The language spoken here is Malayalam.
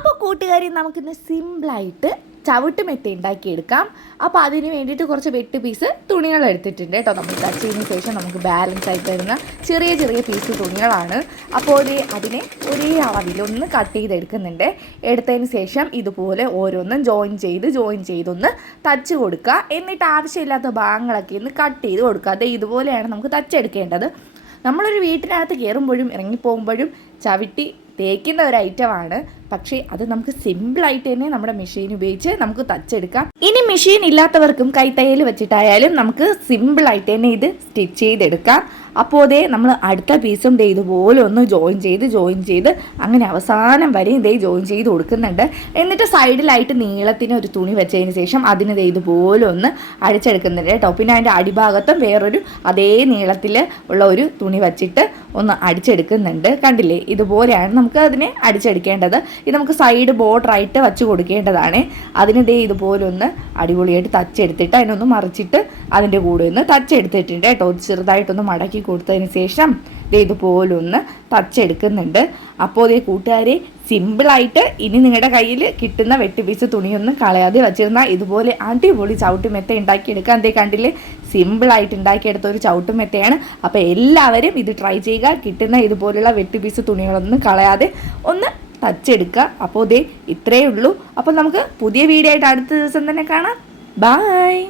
അപ്പോൾ കൂട്ടുകാരി നമുക്കിന്ന് സിമ്പിളായിട്ട് ചവിട്ട് മെത്ത ഉണ്ടാക്കിയെടുക്കാം. അപ്പോൾ അതിന് വേണ്ടിയിട്ട് കുറച്ച് വെട്ട് പീസ് തുണികൾ എടുത്തിട്ടുണ്ട് കേട്ടോ. നമ്മൾ കച്ചതിന് ശേഷം നമുക്ക് ബാലൻസ് ആയിട്ട് വരുന്ന ചെറിയ ചെറിയ പീസ് തുണികളാണ്. അപ്പോൾ ഒരു അതിനെ ഒരേ അളവിലൊന്ന് കട്ട് ചെയ്തെടുക്കുന്നുണ്ട്. എടുത്തതിന് ശേഷം ഇതുപോലെ ഓരോന്നും ജോയിൻ ചെയ്ത് ജോയിൻ ചെയ്തൊന്ന് തച്ച് കൊടുക്കുക. എന്നിട്ട് ആവശ്യമില്ലാത്ത ഭാഗങ്ങളൊക്കെ ഒന്ന് കട്ട് ചെയ്ത് കൊടുക്കുക. അത് ഇതുപോലെയാണ് നമുക്ക് തച്ചെടുക്കേണ്ടത് നമ്മളൊരു വീട്ടിനകത്ത് കയറുമ്പോഴും ഇറങ്ങിപ്പോകുമ്പോഴും ചവിട്ടി തേക്കുന്ന ഒരു ഐറ്റമാണ് പക്ഷേ അത് നമുക്ക് സിമ്പിളായിട്ട് തന്നെ നമ്മുടെ മെഷീൻ ഉപയോഗിച്ച് നമുക്ക് തച്ചെടുക്കാം ഇനി മെഷീൻ ഇല്ലാത്തവർക്കും കൈത്തയ്യൽ വെച്ചിട്ടായാലും നമുക്ക് സിമ്പിളായിട്ട് തന്നെ ഇത് സ്റ്റിച്ച് ചെയ്തെടുക്കാം. അപ്പോൾ അതേ നമ്മൾ അടുത്ത പീസും ദേ ഇതുപോലെ ഒന്ന് ജോയിൻ ചെയ്ത് ജോയിൻ ചെയ്ത് അങ്ങനെ അവസാനം വരെ ഇതേ ജോയിൻ ചെയ്ത് കൊടുക്കുന്നുണ്ട്. എന്നിട്ട് സൈഡിലായിട്ട് നീളത്തിന് ഒരു തുണി വെച്ചതിന് ശേഷം അതിന് ദേ ഇതുപോലെ ഒന്ന് അടിച്ചെടുക്കുന്നുണ്ട് കേട്ടോ. പിന്നെ അതിന്റെ അടിഭാഗത്തും വേറൊരു അതേ നീളത്തിൽ ഉള്ള ഒരു തുണി വച്ചിട്ട് ഒന്ന് അടിച്ചെടുക്കുന്നുണ്ട്. കണ്ടില്ലേ? ഇതുപോലെയാണ് നമുക്ക് അതിനെ അടിച്ചെടുക്കേണ്ടത്. ഇത് നമുക്ക് സൈഡ് ബോർഡറായിട്ട് വച്ച് കൊടുക്കേണ്ടതാണ്. അതിന് ദേ ഇതുപോലെ ഒന്ന് അടിപൊളിയായിട്ട് തച്ചെടുത്തിട്ട് അതിനൊന്ന് മറിച്ചിട്ട് അതിന്റെ കൂടെ ഒന്ന് തച്ചെടുത്തിട്ടുണ്ട് കേട്ടോ. ചെറുതായിട്ടൊന്ന് മടക്കി കൊടുത്തതിന് ശേഷം ദേ ഇതുപോലെ ഒന്ന് തച്ചെടുക്കുന്നുണ്ട് അപ്പോൾ ഇതേ കൂട്ടുകാരെ സിമ്പിളായിട്ട് ഇനി നിങ്ങളുടെ കയ്യിൽ കിട്ടുന്ന വെട്ടിപ്പിച്ച തുണിയൊന്നും കളയാതെ വച്ചിരുന്നാൽ ഇതുപോലെ അടിപൊളി ചവിട്ടുമെത്ത ഉണ്ടാക്കിയെടുക്കാൻ എന്തേ കണ്ടില്ലേ? സിമ്പിളായിട്ട് ഉണ്ടാക്കിയെടുത്ത ഒരു ചവിട്ടുമെത്തയാണ്. അപ്പോൾ എല്ലാവരും ഇത് ട്രൈ ചെയ്യുക. കിട്ടുന്ന ഇതുപോലുള്ള വെട്ടിപ്പിച്ച തുണികളൊന്നും കളയാതെ ഒന്ന് തച്ചെടുക്കുക. അപ്പോൾ ഇതേ ഇത്രയേ ഉള്ളൂ. അപ്പോൾ നമുക്ക് പുതിയ വീഡിയോ ആയിട്ട് അടുത്ത ദിവസം തന്നെ കാണാം. ബായ്